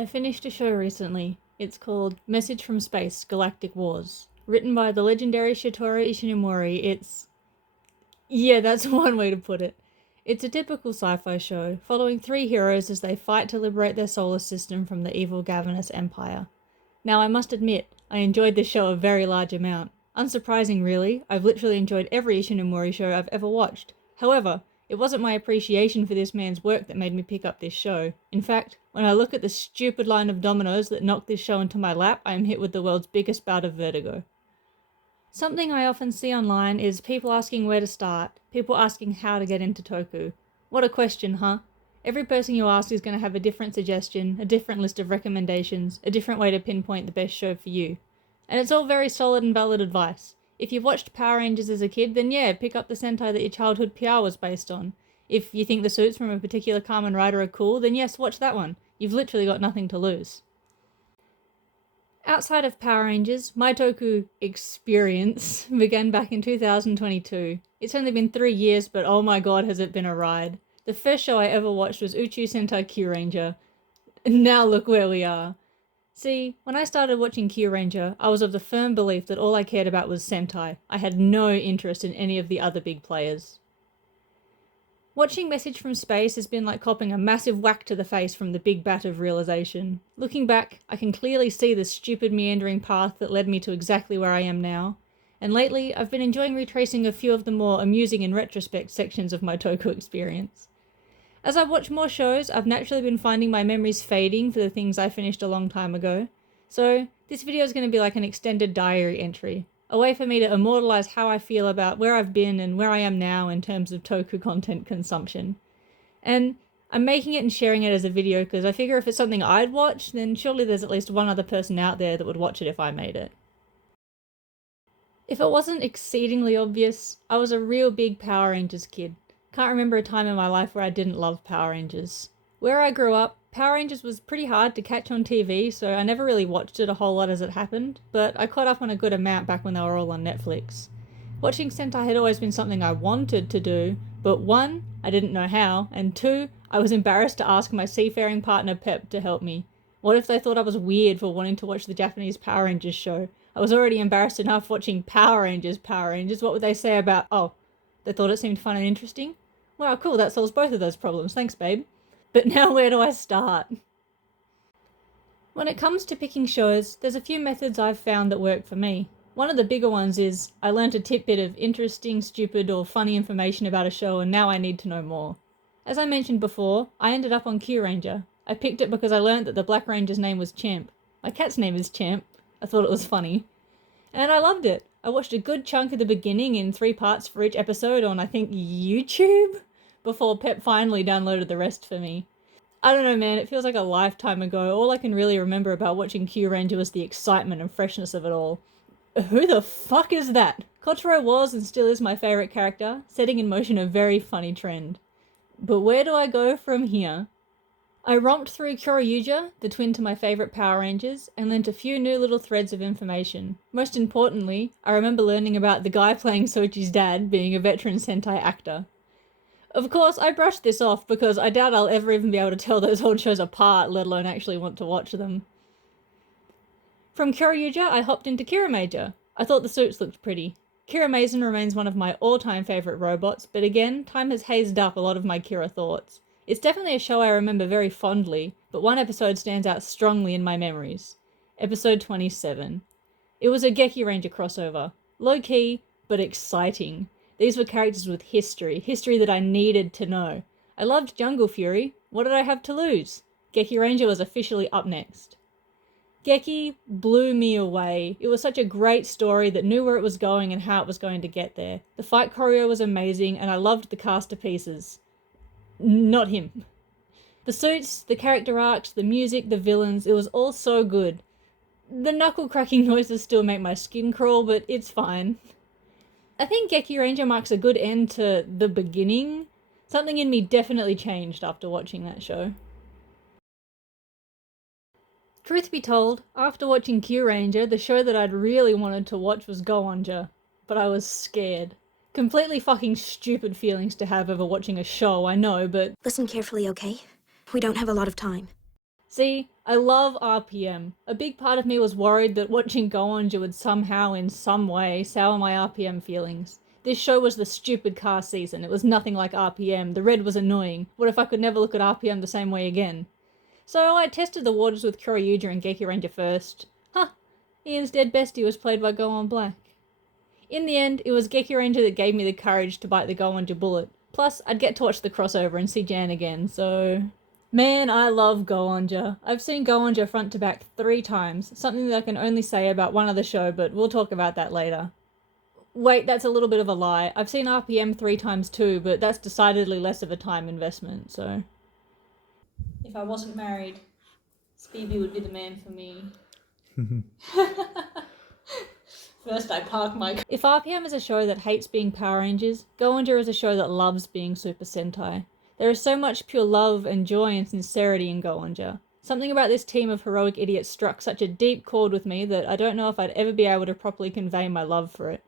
I finished a show recently. It's called Message from Space: Galactic Wars. Written by the legendary Shitoro Ishinomori. Yeah, that's one way to put it. It's a typical sci-fi show, following three heroes as they fight to liberate their solar system from the evil Gavinus Empire. Now, I must admit, I enjoyed this show a very large amount. Unsurprising, really. I've literally enjoyed every Ishinomori show I've ever watched. However, it wasn't my appreciation for this man's work that made me pick up this show. In fact, when I look at the stupid line of dominoes that knocked this show into my lap, I am hit with the world's biggest bout of vertigo. Something I often see online is people asking where to start, people asking how to get into Toku. What a question, huh? Every person you ask is going to have a different suggestion, a different list of recommendations, a different way to pinpoint the best show for you. And it's all very solid and valid advice. If you've watched Power Rangers as a kid, then yeah, pick up the Sentai that your childhood PR was based on. If you think the suits from a particular Kamen Rider are cool, then yes, watch that one. You've literally got nothing to lose. Outside of Power Rangers, my Toku experience began back in 2022. It's only been 3 years, but oh my god has it been a ride. The first show I ever watched was Uchu Sentai Kyuranger. Now look where we are. See, when I started watching Kyuranger, I was of the firm belief that all I cared about was Sentai. I had no interest in any of the other big players. Watching Message from Space has been like copping a massive whack to the face from the big bat of realization. Looking back, I can clearly see the stupid meandering path that led me to exactly where I am now. And lately, I've been enjoying retracing a few of the more amusing in retrospect sections of my Toku experience. As I watch more shows, I've naturally been finding my memories fading for the things I finished a long time ago. So, this video is going to be like an extended diary entry. A way for me to immortalize how I feel about where I've been and where I am now in terms of Toku content consumption. And I'm making it and sharing it as a video because I figure if it's something I'd watch, then surely there's at least one other person out there that would watch it if I made it. If it wasn't exceedingly obvious, I was a real big Power Rangers kid. Can't remember a time in my life where I didn't love Power Rangers. Where I grew up, Power Rangers was pretty hard to catch on TV, so I never really watched it a whole lot as it happened, but I caught up on a good amount back when they were all on Netflix. Watching Sentai had always been something I wanted to do, but one, I didn't know how, and two, I was embarrassed to ask my seafaring partner Pep to help me. What if they thought I was weird for wanting to watch the Japanese Power Rangers show? I was already embarrassed enough watching Power Rangers, what would they say about, oh, they thought it seemed fun and interesting? Wow, cool, that solves both of those problems, thanks babe. But now where do I start? When it comes to picking shows, there's a few methods I've found that work for me. One of the bigger ones is, I learnt a tidbit of interesting, stupid, or funny information about a show and now I need to know more. As I mentioned before, I ended up on Kyuranger. I picked it because I learnt that the Black Ranger's name was Champ. My cat's name is Champ. I thought it was funny. And I loved it. I watched a good chunk of the beginning in 3 parts for each episode on, I think, YouTube? Before Pep finally downloaded the rest for me. I don't know man, it feels like a lifetime ago. All I can really remember about watching Kyuranger was the excitement and freshness of it all. Who the fuck is that? Kotaro was and still is my favourite character, setting in motion a very funny trend. But where do I go from here? I romped through Kyoryuger, the twin to my favourite Power Rangers, and learnt a few new little threads of information. Most importantly, I remember learning about the guy playing Soichi's dad being a veteran Sentai actor. Of course, I brushed this off because I doubt I'll ever even be able to tell those old shows apart, let alone actually want to watch them. From Kyoryuger, I hopped into Kiramager. I thought the suits looked pretty. Kiramazen remains one of my all-time favourite robots, but again, time has hazed up a lot of my Kira thoughts. It's definitely a show I remember very fondly, but one episode stands out strongly in my memories. Episode 27. It was a Geki Ranger crossover. Low-key, but exciting. These were characters with history that I needed to know. I loved Jungle Fury. What did I have to lose? Geki Ranger was officially up next. Geki blew me away. It was such a great story that knew where it was going and how it was going to get there. The fight choreo was amazing and I loved the cast to pieces. Not him. The suits, the character arcs, the music, the villains, it was all so good. The knuckle cracking noises still make my skin crawl, but it's fine. I think Geki Ranger marks a good end to the beginning. Something in me definitely changed after watching that show. Truth be told, after watching Kyuranger, the show that I'd really wanted to watch was Go-Onger, but I was scared. Completely fucking stupid feelings to have over watching a show, I know, but... Listen carefully, okay? We don't have a lot of time. See, I love RPM. A big part of me was worried that watching Go-Onja would somehow, in some way, sour my RPM feelings. This show was the stupid car season. It was nothing like RPM. The red was annoying. What if I could never look at RPM the same way again? So I tested the waters with Kyoryuger and Geki Ranger first. Ian's dead bestie was played by Go-On Black. In the end, it was Geki Ranger that gave me the courage to bite the Go-Onja bullet. Plus, I'd get to watch the crossover and see Jan again, so... Man, I love Go-Onja. I've seen Go-Onja front to back 3 times, something that I can only say about one other show, but we'll talk about that later. Wait, that's a little bit of a lie. I've seen RPM 3 times too, but that's decidedly less of a time investment, so... If I wasn't married, Speeby would be the man for me. First I park my... If RPM is a show that hates being Power Rangers, Go-Onja is a show that loves being Super Sentai. There is so much pure love and joy and sincerity in Go-Onja. Something about this team of heroic idiots struck such a deep chord with me that I don't know if I'd ever be able to properly convey my love for it.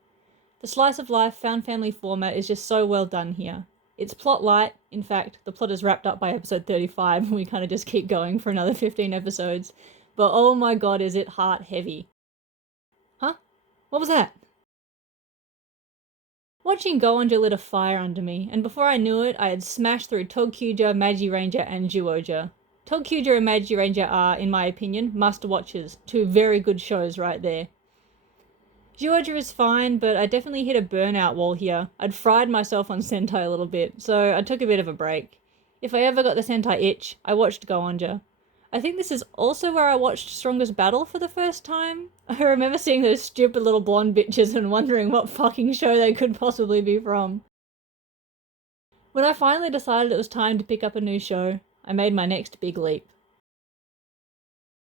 The slice of life found family format is just so well done here. It's plot light. In fact, the plot is wrapped up by episode 35 and we kind of just keep going for another 15 episodes. But oh my god, is it heart heavy. Huh? What was that? Watching Go-Onja lit a fire under me, and before I knew it, I had smashed through Tokuja, Magi Ranger, and Zyuohja. Tokuja and Magi Ranger are, in my opinion, must-watches. 2 very good shows right there. Zyuohja is fine, but I definitely hit a burnout wall here. I'd fried myself on Sentai a little bit, so I took a bit of a break. If I ever got the Sentai itch, I watched Go-Onja. I think this is also where I watched Strongest Battle for the first time. I remember seeing those stupid little blonde bitches and wondering what fucking show they could possibly be from. When I finally decided it was time to pick up a new show, I made my next big leap.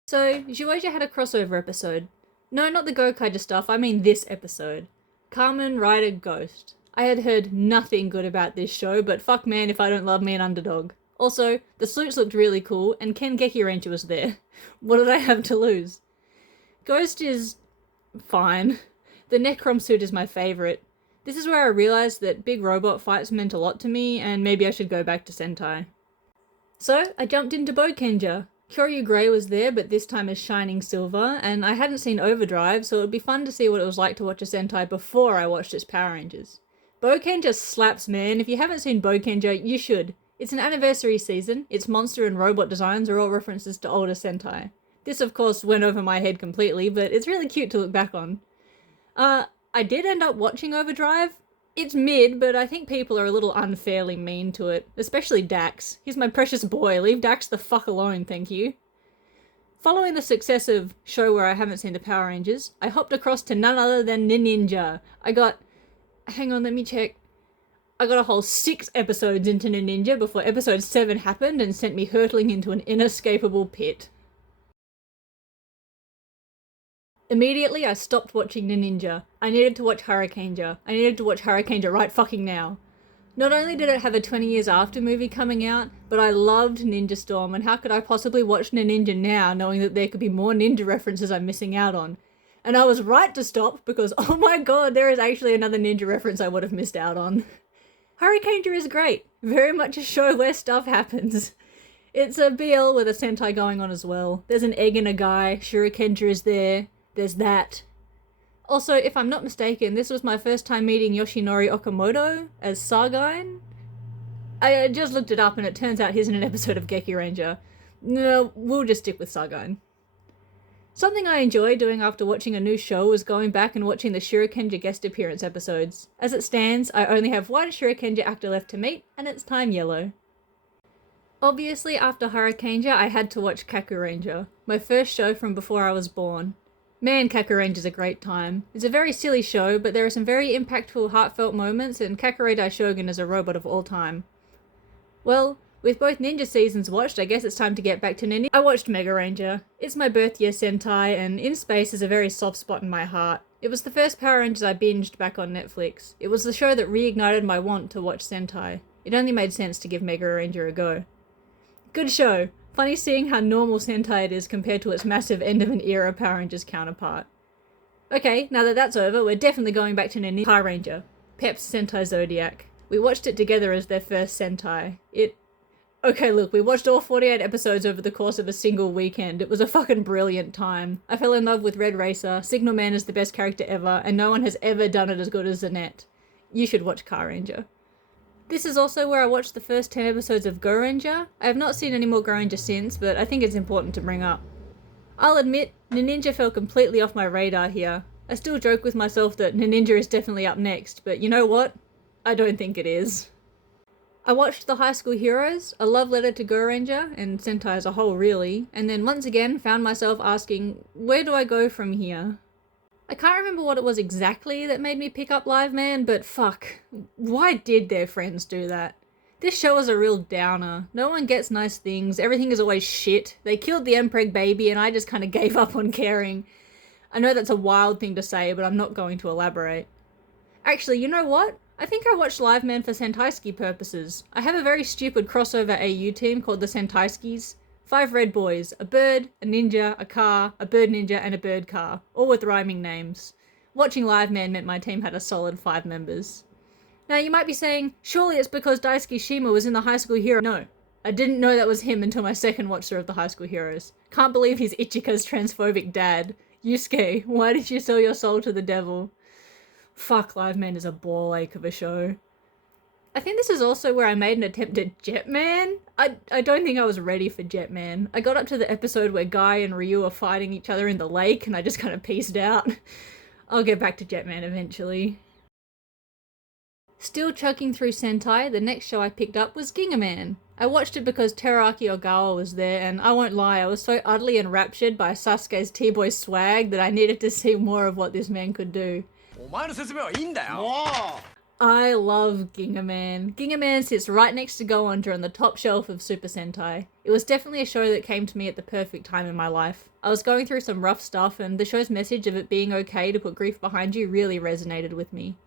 So, Zyuohja had a crossover episode. No, not the Gokaiger stuff, I mean this episode. Kamen Rider Ghost. I had heard nothing good about this show, but fuck man if I don't love me an underdog. Also, the suits looked really cool, and Ken Geki Ranger was there. What did I have to lose? Ghost is... fine. The Necrom suit is my favourite. This is where I realised that big robot fights meant a lot to me, and maybe I should go back to Sentai. So, I jumped into Bokenja. Kyoryu Grey was there, but this time as Shining Silver, and I hadn't seen Overdrive, so it would be fun to see what it was like to watch a Sentai before I watched its Power Rangers. Bokenja slaps, man. If you haven't seen Bokenja, you should. It's an anniversary season, its monster and robot designs are all references to older Sentai. This of course went over my head completely, but it's really cute to look back on. I did end up watching Overdrive. It's mid, but I think people are a little unfairly mean to it, especially Dax. He's my precious boy, leave Dax the fuck alone, thank you. Following the success of show where I haven't seen the Power Rangers, I hopped across to none other than Ninja. Hang on, let me check. I got a whole 6 episodes into Ninja before episode 7 happened and sent me hurtling into an inescapable pit. Immediately I stopped watching Ninja. I needed to watch Hurricaneja. I needed to watch Hurricaneja right fucking now. Not only did it have a 20 years after movie coming out, but I loved Ninja Storm, and how could I possibly watch Ninja now knowing that there could be more ninja references I'm missing out on? And I was right to stop because oh my god, there is actually another ninja reference I would have missed out on. Hurricaneja is great. Very much a show where stuff happens. It's a BL with a Sentai going on as well. There's an egg and a guy. Shurikenja is there. There's that. Also, if I'm not mistaken, this was my first time meeting Yoshinori Okamoto as Sargine. I just looked it up and it turns out he's in an episode of Geki Ranger. No, we'll just stick with Sargine. Something I enjoy doing after watching a new show was going back and watching the Shurikenja guest appearance episodes. As it stands, I only have one Shurikenja actor left to meet, and it's Time Yellow. Obviously, after Hurricaneja, I had to watch Kaku Ranger, my first show from before I was born. Man, Kaku Ranger's a great time. It's a very silly show, but there are some very impactful, heartfelt moments, and Kakurei Daishogun is a robot of all time. Well, with both Ninja seasons watched, I guess it's time to get back to Ninja. I watched Mega Ranger. It's my birth year Sentai, and In Space is a very soft spot in my heart. It was the first Power Rangers I binged back on Netflix. It was the show that reignited my want to watch Sentai. It only made sense to give Mega Ranger a go. Good show. Funny seeing how normal Sentai it is compared to its massive end-of-an-era Power Rangers counterpart. Okay, now that that's over, we're definitely going back to Ninja Power Ranger. Pep's Sentai Zodiac. We watched it together as their first Sentai. Okay, look, we watched all 48 episodes over the course of a single weekend. It was a fucking brilliant time. I fell in love with Red Racer, Signal Man is the best character ever, and no one has ever done it as good as Zanette. You should watch Car Ranger. This is also where I watched the first 10 episodes of Go Ranger. I have not seen any more Go Ranger since, but I think it's important to bring up. I'll admit, Ninja fell completely off my radar here. I still joke with myself that Ninja is definitely up next, but you know what? I don't think it is. I watched The High School Heroes, a love letter to Go Ranger, and Sentai as a whole really, and then once again found myself asking, where do I go from here? I can't remember what it was exactly that made me pick up Live Man, but fuck, why did their friends do that? This show is a real downer. No one gets nice things, everything is always shit. They killed the Mpreg baby and I just kind of gave up on caring. I know that's a wild thing to say, but I'm not going to elaborate. Actually, you know what? I think I watched Live Man for Sentaiski purposes. I have a very stupid crossover AU team called the Sentaiskis. 5 red boys, a bird, a ninja, a car, a bird ninja, and a bird car, all with rhyming names. Watching Live Man meant my team had a solid 5 members. Now you might be saying, surely it's because Daisuke Shima was in the High School Hero. No, I didn't know that was him until my second watch through of the High School Heroes. Can't believe he's Ichika's transphobic dad. Yusuke, why did you sell your soul to the devil? Fuck, Live Man is a ball ache of a show. I think this is also where I made an attempt at Jetman. I don't think I was ready for Jetman. I got up to the episode where Guy and Ryu are fighting each other in the lake and I just kind of peaced out. I'll get back to Jetman eventually. Still chugging through Sentai, the next show I picked up was Gingaman. I watched it because Teruaki Ogawa was there, and I won't lie, I was so utterly enraptured by Sasuke's T-boy swag that I needed to see more of what this man could do. I love Gingaman. Gingaman sits right next to Go Under on the top shelf of Super Sentai. It was definitely a show that came to me at the perfect time in my life. I was going through some rough stuff, and the show's message of it being okay to put grief behind you really resonated with me.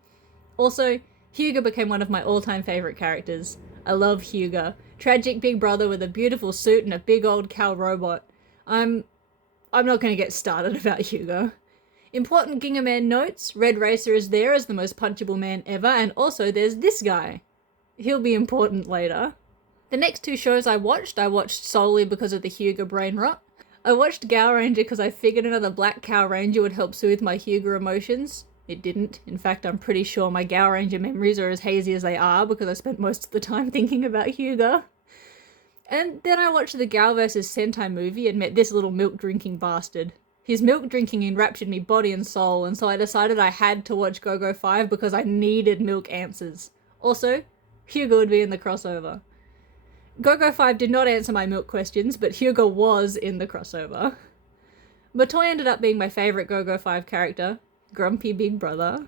Also, Hyuga became one of my all-time favourite characters. I love Hyuga. Tragic big brother with a beautiful suit and a big old cow robot. I'm not going to get started about Hyuga. Important Gingaman notes, Red Racer is there as the most punchable man ever, and also there's this guy. He'll be important later. The next 2 shows I watched solely because of the Hyuga brain rot. I watched Gao Ranger because I figured another black Cow Ranger would help soothe my Hyuga emotions. It didn't. In fact, I'm pretty sure my Gao Ranger memories are as hazy as they are because I spent most of the time thinking about Hyuga. And then I watched the Gao vs Sentai movie and met this little milk-drinking bastard. His milk-drinking enraptured me body and soul, and so I decided I had to watch Go-Go 5 because I needed milk answers. Also, Hyuga would be in the crossover. Go-Go 5 did not answer my milk questions, but Hyuga was in the crossover. Matoy ended up being my favourite Go-Go 5 character. Grumpy Big Brother.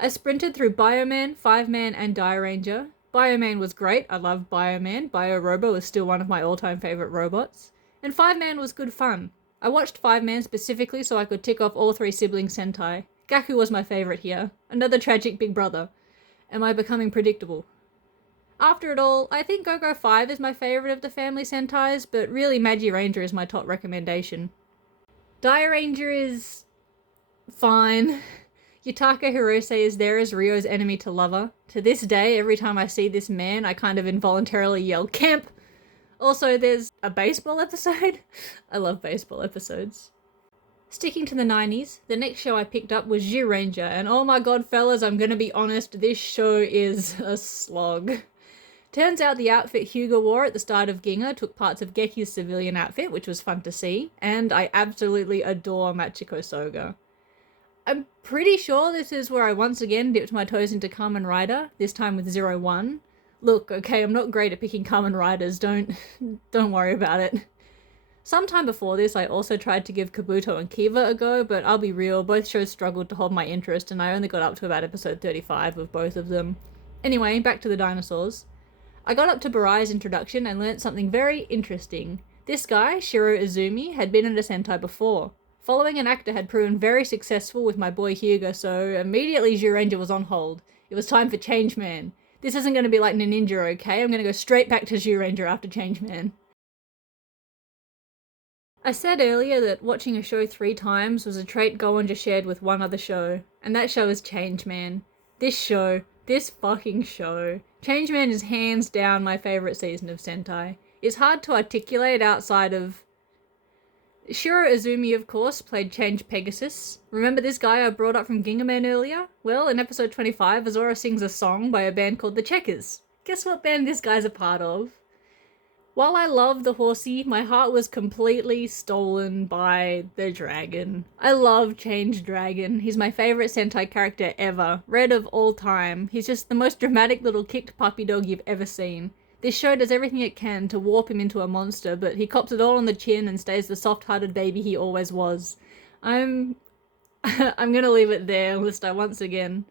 I sprinted through Bioman, 5-Man, and Die Ranger. Bioman was great, I loved Bioman. Bio-Robo is still one of my all-time favourite robots. And 5-Man was good fun. I watched 5-Man specifically so I could tick off all 3 sibling Sentai. Gaku was my favourite here. Another tragic big brother. Am I becoming predictable? After it all, I think Go-Go 5 is my favourite of the family Sentais, but really Magi Ranger is my top recommendation. Die Ranger is fine. Yutaka Hirose is there as Ryo's enemy to lover. To this day, every time I see this man, I kind of involuntarily yell, "Camp!" Also, there's a baseball episode. I love baseball episodes. Sticking to the 90s, the next show I picked up was Zyuranger, and oh my god fellas, I'm gonna be honest, this show is a slog. Turns out the outfit Hyuga wore at the start of Ginga took parts of Geki's civilian outfit, which was fun to see, and I absolutely adore Machiko Soga. I'm pretty sure this is where I once again dipped my toes into Kamen Rider, this time with 01. Look, okay, I'm not great at picking Kamen Riders, don't worry about it. Sometime before this, I also tried to give Kabuto and Kiva a go, but I'll be real, both shows struggled to hold my interest and I only got up to about episode 35 of both of them. Anyway, back to the dinosaurs. I got up to Barai's introduction and learnt something very interesting. This guy, Shiro Izumi, had been in a Sentai before. Following an actor had proven very successful with my boy Hyuga, so immediately Zyuranger was on hold. It was time for Changeman. This isn't going to be like Ninja, okay? I'm going to go straight back to Zyuranger after Changeman. I said earlier that watching a show 3 times was a trait Goenja shared with one other show, and that show is Changeman. This fucking show, Changeman is hands down my favourite season of Sentai. It's hard to articulate outside of... Shiro Izumi, of course, played Change Pegasus. Remember this guy I brought up from Gingaman earlier? Well, in episode 25, Azora sings a song by a band called The Checkers. Guess what band this guy's a part of? While I love the horsey, my heart was completely stolen by the dragon. I love Change Dragon. He's my favourite Sentai character ever. Red of all time. He's just the most dramatic little kicked puppy dog you've ever seen. This show does everything it can to warp him into a monster, but he cops it all on the chin and stays the soft-hearted baby he always was. I'm gonna leave it there, lest I once again...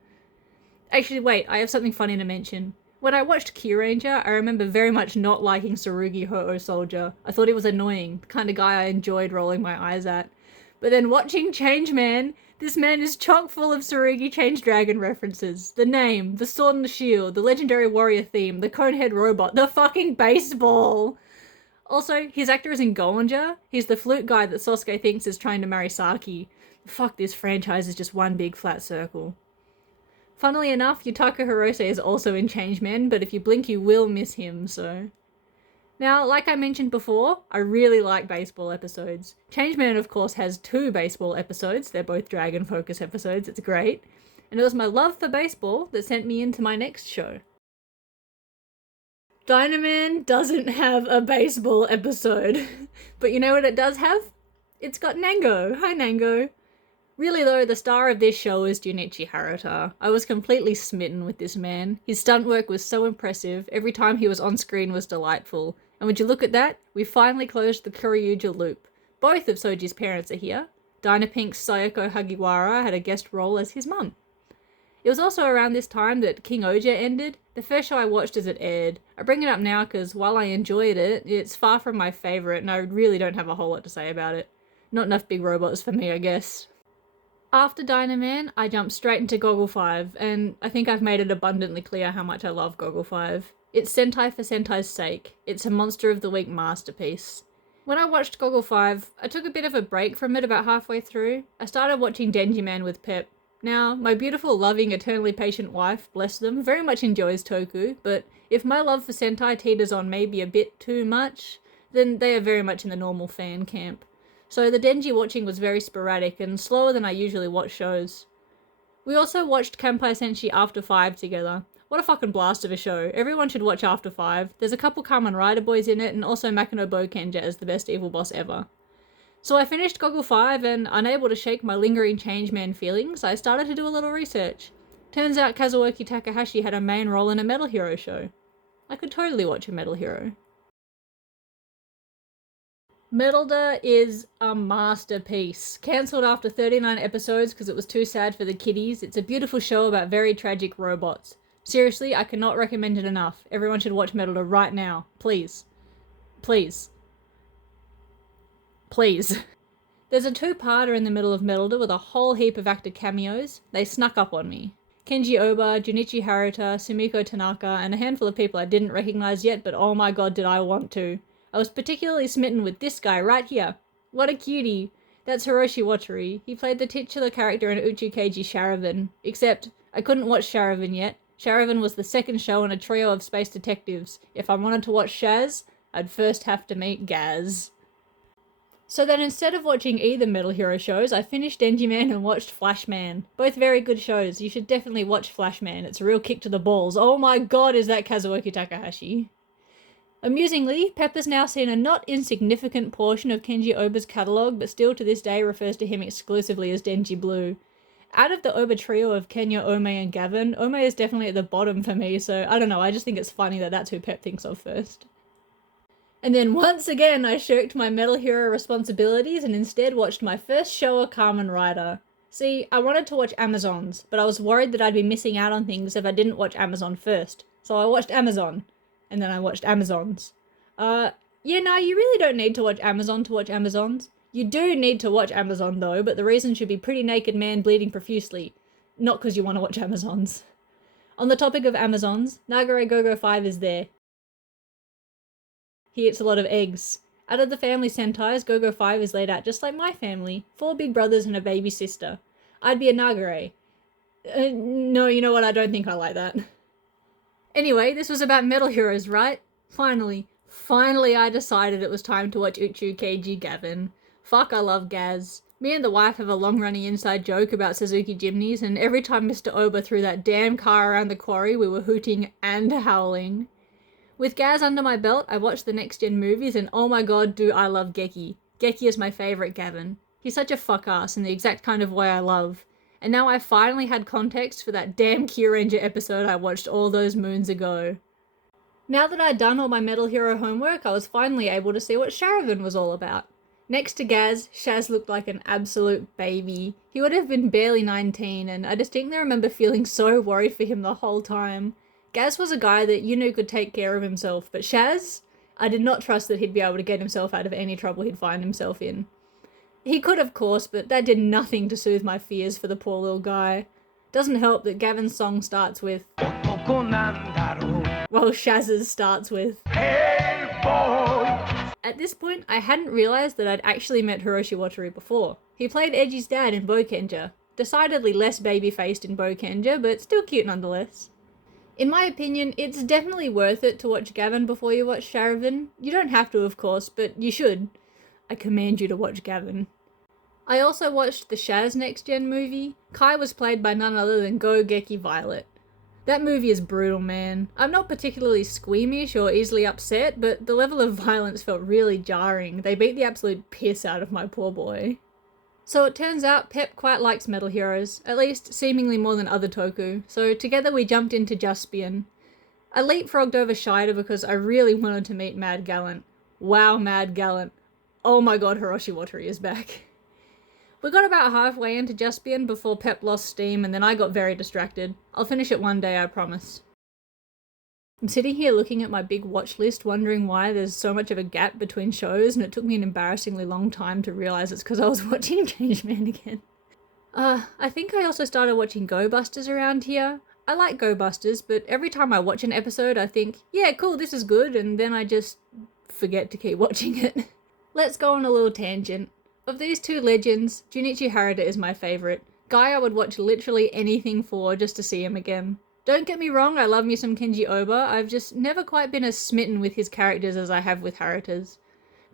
Actually, wait, I have something funny to mention. When I watched Kyuranger, I remember very much not liking Tsurugi Ho-Oh Soldier. I thought he was annoying, the kind of guy I enjoyed rolling my eyes at. But then watching Changeman, this man is chock full of Tsurugi Change Dragon references. The name, the sword and the shield, the legendary warrior theme, the conehead robot, the fucking baseball! Also, his actor is in Goenja. He's the flute guy that Sasuke thinks is trying to marry Saki. Fuck, this franchise is just one big flat circle. Funnily enough, Yutaka Hirose is also in Changeman, but if you blink you will miss him, so... Now, like I mentioned before, I really like baseball episodes. Changeman, of course, has 2 baseball episodes. They're both Dragon Focus episodes. It's great. And it was my love for baseball that sent me into my next show. Dynaman doesn't have a baseball episode. But you know what it does have? It's got Nango. Hi, Nango. Really though, the star of this show is Junichi Harata. I was completely smitten with this man. His stunt work was so impressive, every time he was on screen was delightful. And would you look at that? We finally closed the Kuryuja loop. Both of Soji's parents are here. Dynapink's Sayoko Hagiwara had a guest role as his mum. It was also around this time that King Oja ended, the first show I watched as it aired. I bring it up now because while I enjoyed it, it's far from my favourite and I really don't have a whole lot to say about it. Not enough big robots for me, I guess. After Dynaman, I jumped straight into Goggle 5, and I think I've made it abundantly clear how much I love Goggle 5. It's Sentai for Sentai's sake. It's a Monster of the Week masterpiece. When I watched Goggle 5, I took a bit of a break from it about halfway through. I started watching Denji Man with Pep. Now, my beautiful, loving, eternally patient wife, bless them, very much enjoys Toku, but if my love for Sentai teeters on maybe a bit too much, then they are very much in the normal fan camp. So the Denji watching was very sporadic and slower than I usually watch shows. We also watched Kanpai Senshi After 5 together. What a fucking blast of a show. Everyone should watch After 5. There's a couple Kamen Rider boys in it and also Makino Bokenja as the best evil boss ever. So I finished Goggle 5 and, unable to shake my lingering Changeman feelings, I started to do a little research. Turns out Kazuoki Takahashi had a main role in a Metal Hero show. I could totally watch a Metal Hero. Metalda is a masterpiece. Cancelled after 39 episodes because it was too sad for the kiddies. It's a beautiful show about very tragic robots. Seriously, I cannot recommend it enough. Everyone should watch Metalda right now. Please. Please. Please. There's a 2-parter in the middle of Metalda with a whole heap of actor cameos. They snuck up on me. Kenji Oba, Junichi Harata, Sumiko Tanaka, and a handful of people I didn't recognise yet, but oh my god did I want to. I was particularly smitten with this guy right here. What a cutie. That's Hiroshi Watari. He played the titular character in Uchukeiji Sharavan. Except, I couldn't watch Sharavan yet. Sharavan was the second show in a trio of space detectives. If I wanted to watch Shaz, I'd first have to meet Gaz. So then instead of watching either Metal Hero shows, I finished Denji Man and watched Flashman. Both very good shows. You should definitely watch Flashman. It's a real kick to the balls. Oh my god, is that Kazuoki Takahashi. Amusingly, Pepper's now seen a not insignificant portion of Kenji Oba's catalogue, but still to this day refers to him exclusively as Denji Blue. Out of the Oba trio of Kenya, Ome, and Gavin, Ome is definitely at the bottom for me, so I don't know, I just think it's funny that that's who Pep thinks of first. And then once again I shirked my Metal Hero responsibilities and instead watched my first show of Kamen Rider. See, I wanted to watch Amazons, but I was worried that I'd be missing out on things if I didn't watch Amazon first, so I watched Amazon. And then I watched Amazons. Yeah, no, you really don't need to watch Amazon to watch Amazons. You do need to watch Amazon though, but the reason should be pretty naked man bleeding profusely. Not because you want to watch Amazons. On the topic of Amazons, Nagare Gogo 5 is there. He eats a lot of eggs. Out of the family Sentais, Gogo 5 is laid out just like my family. 4 big brothers and a baby sister. I'd be a Nagare. No, you know what, I don't think I like that. Anyway, this was about Metal Heroes, right? Finally I decided it was time to watch Uchu Keiji Gavin. Fuck, I love Gaz. Me and the wife have a long-running inside joke about Suzuki Jimneys, and every time Mr. Oba threw that damn car around the quarry, we were hooting and howling. With Gaz under my belt, I watched the Next Gen movies, and oh my god, do I love Geki. Geki is my favourite Gavin. He's such a fuck-ass in the exact kind of way I love. And now I finally had context for that damn Kyuranger episode I watched all those moons ago. Now that I'd done all my Metal Hero homework, I was finally able to see what Sharavan was all about. Next to Gaz, Shaz looked like an absolute baby. He would have been barely 19, and I distinctly remember feeling so worried for him the whole time. Gaz was a guy that you knew could take care of himself, but Shaz? I did not trust that he'd be able to get himself out of any trouble he'd find himself in. He could, of course, but that did nothing to soothe my fears for the poor little guy. Doesn't help that Gavin's song starts with... while Shaz's starts with... Hey boy! At this point, I hadn't realised that I'd actually met Hiroshi Watari before. He played Edgy's dad in Bokenja. Decidedly less baby-faced in Bokenja, but still cute nonetheless. In my opinion, it's definitely worth it to watch Gavin before you watch Sharavan. You don't have to, of course, but you should. I command you to watch Gavin. I also watched the Shaz Next Gen movie. Kai was played by none other than Go Geki Violet. That movie is brutal, man. I'm not particularly squeamish or easily upset, but the level of violence felt really jarring. They beat the absolute piss out of my poor boy. So it turns out Pep quite likes Metal Heroes, at least seemingly more than other toku, so together we jumped into Jaspion. I leapfrogged over Shida because I really wanted to meet Mad Gallant. Wow, Mad Gallant. Oh my god, Hiroshi Watari is back. We got about halfway into Jaspion before Pep lost steam, and then I got very distracted. I'll finish it one day, I promise. I'm sitting here looking at my big watch list, wondering why there's so much of a gap between shows, and it took me an embarrassingly long time to realise it's because I was watching Changeman again. I think I also started watching Go Busters around here. I like Go Busters, but every time I watch an episode I think, yeah, cool, this is good, and then I just forget to keep watching it. Let's go on a little tangent. Of these two legends, Junichi Harada is my favourite. Guy I would watch literally anything for just to see him again. Don't get me wrong, I love me some Kenji Oba, I've just never quite been as smitten with his characters as I have with Harata's.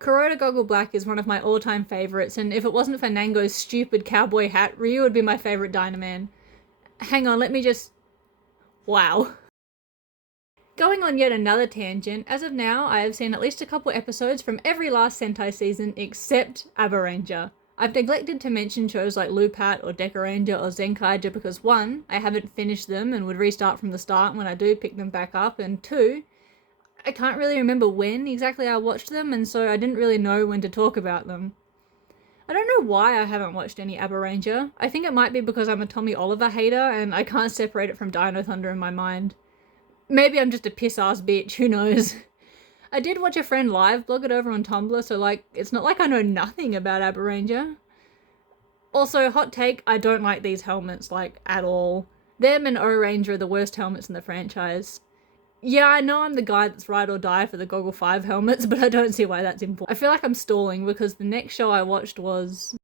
Kuroda Goggle Black is one of my all-time favourites, and if it wasn't for Nango's stupid cowboy hat, Ryu would be my favourite Dynaman. Hang on, let me just... wow. Going on yet another tangent, as of now I have seen at least a couple episodes from every last Sentai season except Abaranger. I've neglected to mention shows like Loopat or Dekaranger or Zenkaija because 1, I haven't finished them and would restart from the start when I do pick them back up, and 2, I can't really remember when exactly I watched them, and so I didn't really know when to talk about them. I don't know why I haven't watched any Abaranger. I think it might be because I'm a Tommy Oliver hater and I can't separate it from Dino Thunder in my mind. Maybe I'm just a piss-ass bitch, who knows. I did watch a friend live blog it over on Tumblr, so like, it's not like I know nothing about Abaranger. Also, hot take, I don't like these helmets, like, at all. Them and O-Ranger are the worst helmets in the franchise. Yeah, I know I'm the guy that's ride or die for the Goggle 5 helmets, but I don't see why that's important. I feel like I'm stalling because the next show I watched was...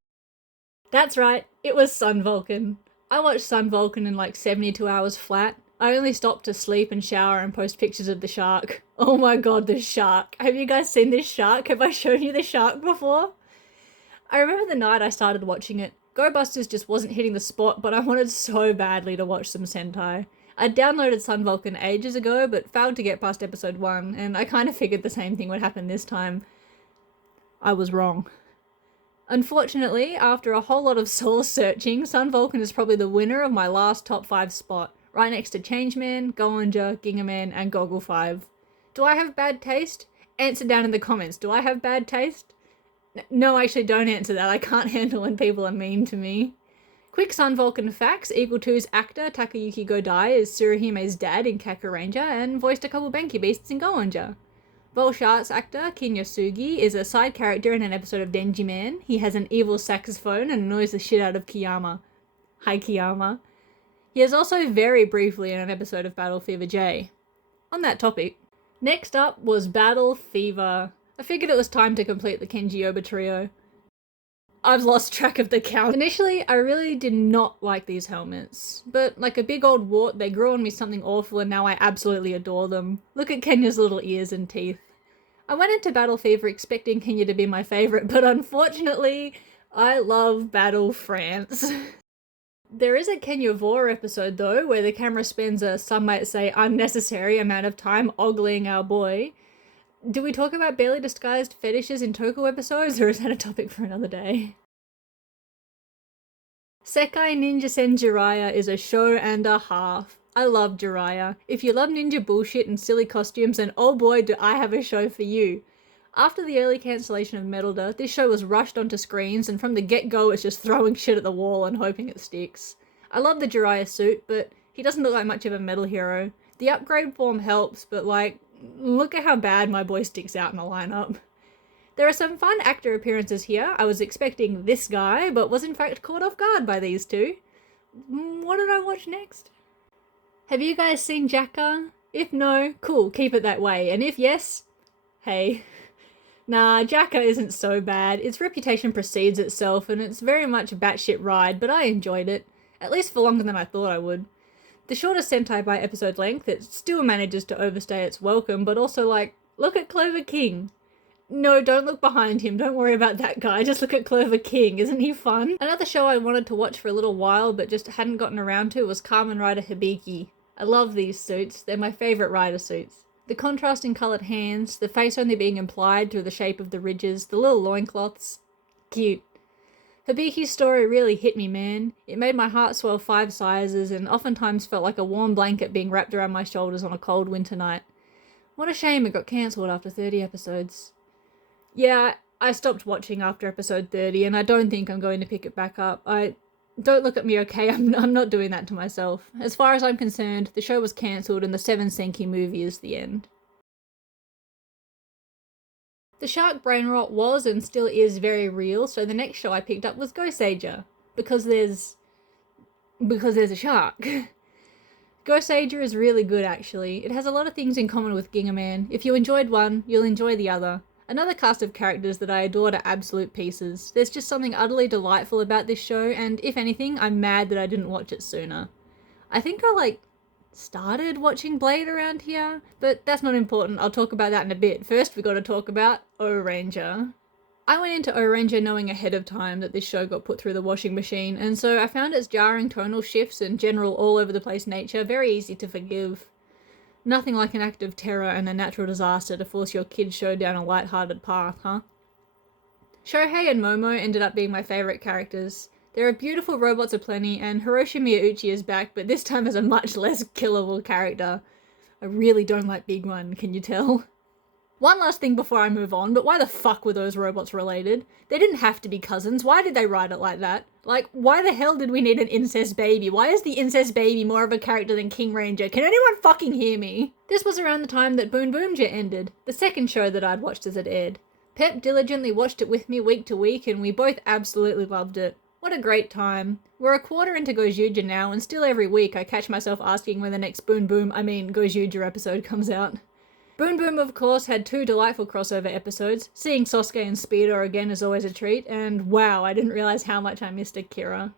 That's right, it was Sun Vulcan. I watched Sun Vulcan in like 72 hours flat. I only stopped to sleep and shower and post pictures of the shark. Oh my god, the shark. Have you guys seen this shark? Have I shown you the shark before? I remember the night I started watching it. Go Busters just wasn't hitting the spot, but I wanted so badly to watch some Sentai. I downloaded Sun Vulcan ages ago, but failed to get past episode 1, and I kind of figured the same thing would happen this time. I was wrong. Unfortunately, after a whole lot of soul searching, Sun Vulcan is probably the winner of my last top 5 spot. Right next to Changeman, Goenja, Gingaman, and Goggle 5. Do I have bad taste? Answer down in the comments. Do I have bad taste? No, actually don't answer that. I can't handle when people are mean to me. Quick Sun Vulcan facts. Equal 2's actor Takayuki Godai is Tsuruhime's dad in Kakuranger and voiced a couple Benki Beasts in Goenja. Volshart's actor Kinya Sugi is a side character in an episode of Denji Man. He has an evil saxophone and annoys the shit out of Kiyama. Hi Kiyama. He is also very briefly in an episode of Battle Fever J. On that topic. Next up was Battle Fever. I figured it was time to complete the Kenji Oba trio. I've lost track of the count. Initially, I really did not like these helmets, but like a big old wart, they grew on me something awful and now I absolutely adore them. Look at Kenya's little ears and teeth. I went into Battle Fever expecting Kenya to be my favourite, but unfortunately, I love Battle France. There is a Kenya Vor episode though, where the camera spends a, some might say, unnecessary amount of time ogling our boy. Do we talk about barely disguised fetishes in Toku episodes, or is that a topic for another day? Sekai Ninja Sen Jiraiya is a show and a half. I love Jiraiya. If you love ninja bullshit and silly costumes, then oh boy do I have a show for you. After the early cancellation of Metalda, this show was rushed onto screens, and from the get-go it's just throwing shit at the wall and hoping it sticks. I love the Jiraiya suit, but he doesn't look like much of a metal hero. The upgrade form helps, but like, look at how bad my boy sticks out in a lineup. There are some fun actor appearances here. I was expecting this guy, but was in fact caught off guard by these two. What did I watch next? Have you guys seen Jacka? If no, cool, keep it that way, and if yes, hey. Nah, Jacka isn't so bad. Its reputation precedes itself, and it's very much a batshit ride, but I enjoyed it. At least for longer than I thought I would. The shortest Sentai by episode length, it still manages to overstay its welcome, but also like, look at Clover King. No, don't look behind him, don't worry about that guy, just look at Clover King, isn't he fun? Another show I wanted to watch for a little while, but just hadn't gotten around to was Kamen Rider Hibiki. I love these suits, they're my favourite rider suits. The contrasting coloured hands, the face only being implied through the shape of the ridges, the little loincloths. Cute. Hibiki's story really hit me, man. It made my heart swell 5 sizes and oftentimes felt like a warm blanket being wrapped around my shoulders on a cold winter night. What a shame it got cancelled after 30 episodes. Yeah, I stopped watching after episode 30 and I don't think I'm going to pick it back up. Don't look at me, okay? I'm not doing that to myself. As far as I'm concerned, the show was cancelled and the 7 Senki movie is the end. The shark brain rot was and still is very real, so the next show I picked up was Goseiger. Because there's a shark. Goseiger is really good actually. It has a lot of things in common with Gingaman. If you enjoyed one, you'll enjoy the other. Another cast of characters that I adore to absolute pieces. There's just something utterly delightful about this show, and if anything, I'm mad that I didn't watch it sooner. I think I started watching Blade around here, but that's not important, I'll talk about that in a bit. First we gotta talk about O-Ranger. I went into O-Ranger knowing ahead of time that this show got put through the washing machine, and so I found its jarring tonal shifts and general all over the place nature very easy to forgive. Nothing like an act of terror and a natural disaster to force your kid's show down a light-hearted path, huh? Shohei and Momo ended up being my favourite characters. There are beautiful robots aplenty, and Hiroshi Miyauchi is back, but this time as a much less killable character. I really don't like Big One, can you tell? One last thing before I move on, but why the fuck were those robots related? They didn't have to be cousins, why did they write it like that? Like, why the hell did we need an incest baby? Why is the incest baby more of a character than King Ranger? Can anyone fucking hear me? This was around the time that Boom Boom Jet ended, the second show that I'd watched as it aired. Pep diligently watched it with me week to week, and we both absolutely loved it. What a great time. We're a quarter into Gojuja now, and still every week I catch myself asking when the next Gojuja episode comes out. Boom Boom, of course, had 2 delightful crossover episodes. Seeing Sosuke and Speedo again is always a treat, and wow, I didn't realise how much I missed Akira.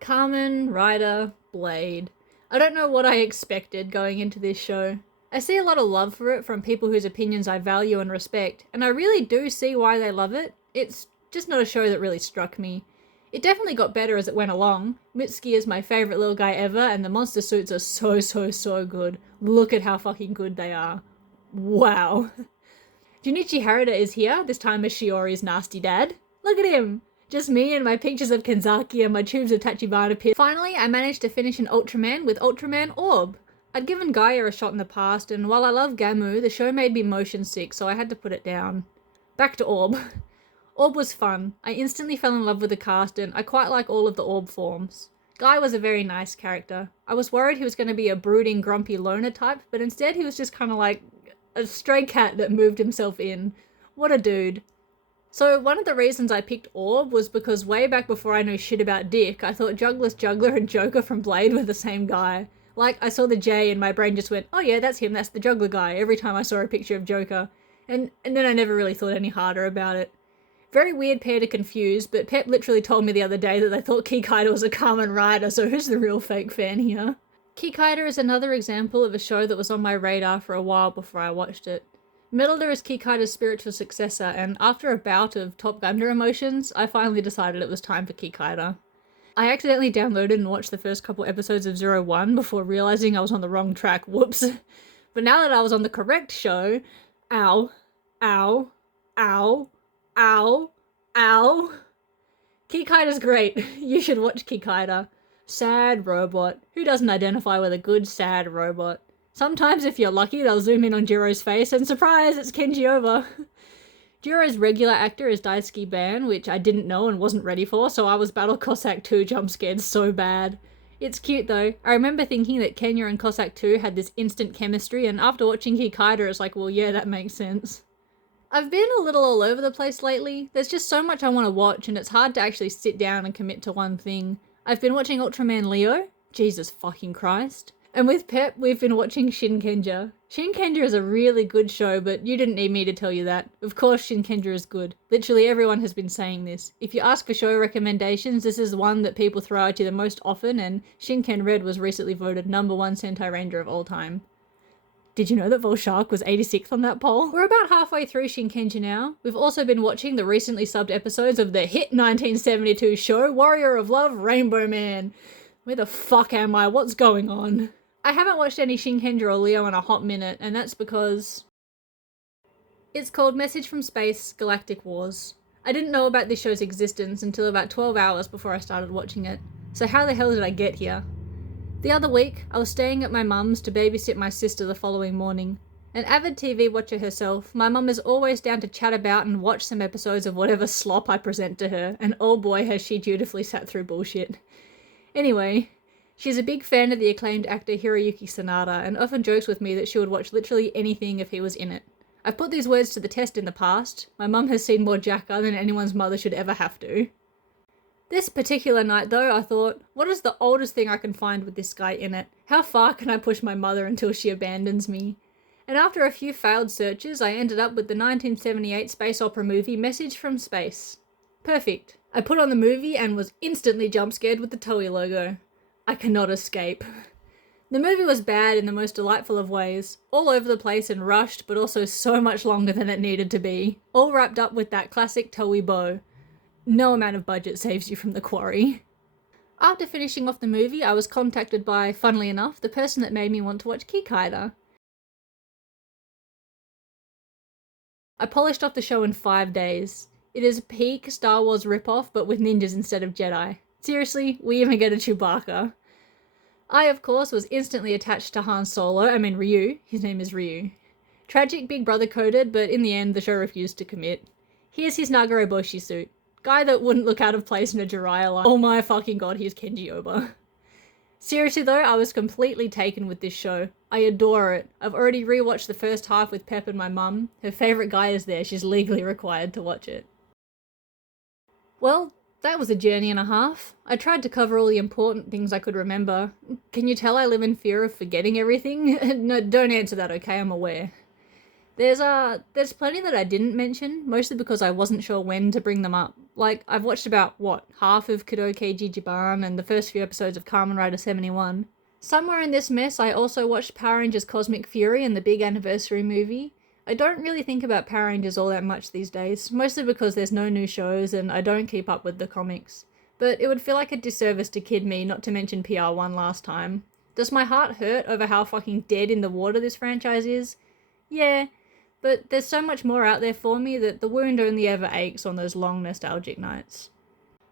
Kamen Rider Blade. I don't know what I expected going into this show. I see a lot of love for it from people whose opinions I value and respect, and I really do see why they love it. It's just not a show that really struck me. It definitely got better as it went along. Mitsuki is my favourite little guy ever, and the monster suits are so good. Look at how fucking good they are. Wow. Junichi Harada is here, this time as Shiori's nasty dad. Look at him! Just me and my pictures of Kenzaki and my tubes of Tachibana pit. Finally, I managed to finish an Ultraman with Ultraman Orb. I'd given Gaia a shot in the past, and while I love Gamu, the show made me motion sick, so I had to put it down. Back to Orb. Orb was fun. I instantly fell in love with the cast, and I quite like all of the Orb forms. Guy was a very nice character. I was worried he was going to be a brooding, grumpy loner type, but instead he was just kind of like a stray cat that moved himself in. What a dude. So one of the reasons I picked Orb was because way back before I knew shit about Dick, I thought Jugless Juggler and Joker from Blade were the same guy. Like, I saw the J and my brain just went, oh yeah, that's him, that's the juggler guy, every time I saw a picture of Joker. And then I never really thought any harder about it. Very weird pair to confuse, but Pep literally told me the other day that they thought Kikaider was a Kamen Rider, so who's the real fake fan here? Kikaider is another example of a show that was on my radar for a while before I watched it. Metalder is Kikaider's spiritual successor, and after a bout of Top Gundam emotions, I finally decided it was time for Kikaider. I accidentally downloaded and watched the first couple episodes of 01 before realizing I was on the wrong track, whoops. But now that I was on the correct show, ow, ow, ow, ow, ow. Kikaider's great. You should watch Kikaider. Sad robot. Who doesn't identify with a good, sad robot? Sometimes, if you're lucky, they'll zoom in on Jiro's face and surprise, it's Kenji Over. Jiro's regular actor is Daisuke Ban, which I didn't know and wasn't ready for, so I was Battle Cossack 2 jump scared so bad. It's cute though. I remember thinking that Kenya and Cossack 2 had this instant chemistry, and after watching Kikaider, it's like, well, yeah, that makes sense. I've been a little all over the place lately. There's just so much I want to watch, and it's hard to actually sit down and commit to one thing. I've been watching Ultraman Leo. Jesus fucking Christ. And with Pep, we've been watching Shinkenger. Shinkenger is a really good show, but you didn't need me to tell you that. Of course Shinkenger is good. Literally everyone has been saying this. If you ask for show recommendations, this is one that people throw at you the most often, and Shinken Red was recently voted #1 Sentai Ranger of all time. Did you know that Volshark was 86th on that poll? We're about halfway through Shinkenger now. We've also been watching the recently subbed episodes of the hit 1972 show Warrior of Love Rainbow Man. Where the fuck am I? What's going on? I haven't watched any Shinkenger or Leo in a hot minute, and that's because it's called Message from Space Galactic Wars. I didn't know about this show's existence until about 12 hours before I started watching it. So how the hell did I get here? The other week, I was staying at my mum's to babysit my sister the following morning. An avid TV watcher herself, my mum is always down to chat about and watch some episodes of whatever slop I present to her, and oh boy has she dutifully sat through bullshit. Anyway, she's a big fan of the acclaimed actor Hiroyuki Sanada, and often jokes with me that she would watch literally anything if he was in it. I've put these words to the test in the past. My mum has seen more Jacka than anyone's mother should ever have to. This particular night though, I thought, what is the oldest thing I can find with this guy in it? How far can I push my mother until she abandons me? And after a few failed searches, I ended up with the 1978 space opera movie Message from Space. Perfect. I put on the movie and was instantly jump scared with the Toei logo. I cannot escape. The movie was bad in the most delightful of ways, all over the place and rushed, but also so much longer than it needed to be, all wrapped up with that classic Toei bow. No amount of budget saves you from the quarry. After finishing off the movie, I was contacted by, funnily enough, the person that made me want to watch Kikaider. I polished off the show in 5 days. It is a peak Star Wars ripoff, but with ninjas instead of Jedi. Seriously, we even get a Chewbacca. I, of course, was instantly attached to Ryu. His name is Ryu. Tragic Big Brother coded, but in the end, the show refused to commit. Here's his Nagare Boshi suit. Guy that wouldn't look out of place in a Jiraiya line. Oh my fucking god, he's Kenji Oba. Seriously though, I was completely taken with this show. I adore it. I've already rewatched the first half with Pep and my mum. Her favourite guy is there, she's legally required to watch it. Well, that was a journey and a half. I tried to cover all the important things I could remember. Can you tell I live in fear of forgetting everything? No, don't answer that, okay? I'm aware. There's plenty that I didn't mention, mostly because I wasn't sure when to bring them up. Like, I've watched about, half of Kudoke Jijiban and the first few episodes of Kamen Rider 71. Somewhere in this mess, I also watched Power Rangers Cosmic Fury and the big anniversary movie. I don't really think about Power Rangers all that much these days, mostly because there's no new shows and I don't keep up with the comics. But it would feel like a disservice to kid me not to mention PR1 last time. Does my heart hurt over how fucking dead in the water this franchise is? Yeah. But there's so much more out there for me that the wound only ever aches on those long nostalgic nights.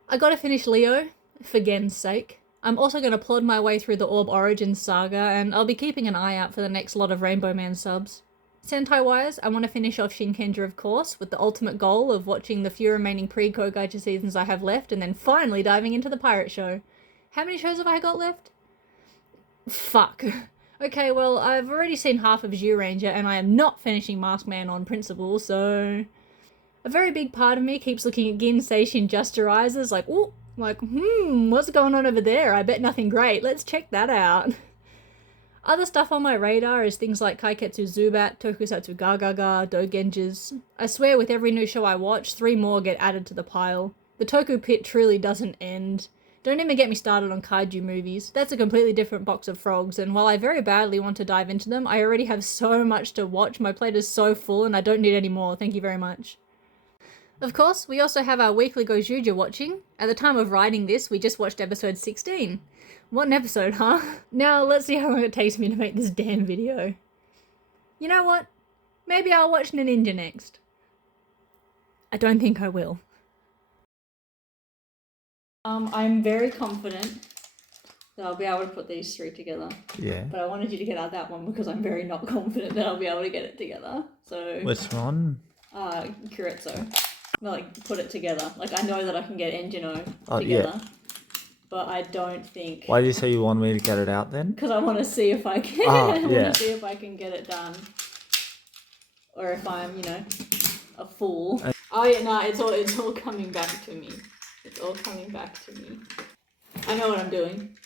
I gotta finish Leo, for Gen's sake. I'm also gonna plod my way through the Orb Origins saga, and I'll be keeping an eye out for the next lot of Rainbow Man subs. Sentai-wise, I want to finish off Shinkenger of course, with the ultimate goal of watching the few remaining pre-Kogaija seasons I have left, and then finally diving into the pirate show. How many shows have I got left? Fuck. Okay, well, I've already seen half of Zyuranger, and I am not finishing Masked Man on principle, so... A very big part of me keeps looking at Gin Seishin Justerizers, what's going on over there? I bet nothing great. Let's check that out. Other stuff on my radar is things like Kaiketsu Zubat, Tokusatsu Gagaga, Dogenjas. I swear with every new show I watch, 3 more get added to the pile. The Toku pit truly doesn't end. Don't even get me started on kaiju movies. That's a completely different box of frogs, and while I very badly want to dive into them, I already have so much to watch. My plate is so full and I don't need any more. Thank you very much. Of course, we also have our weekly Gojuja watching. At the time of writing this, we just watched episode 16. What an episode, huh? Now let's see how long it takes me to make this damn video. You know what? Maybe I'll watch Ninja next. I don't think I will. I'm very confident that I'll be able to put these 3 together. Yeah. But I wanted you to get out that one because I'm very not confident that I'll be able to get it together. So Which one? Kuretsu. Like, put it together. Like, I know that I can get Engino together. Yeah. But I don't think... Why do you say you want me to get it out then? Because I want to see if I can. I want to see if I can get it done. Or if I'm, a fool. Oh yeah, no, it's all coming back to me. It's all coming back to me. I know what I'm doing.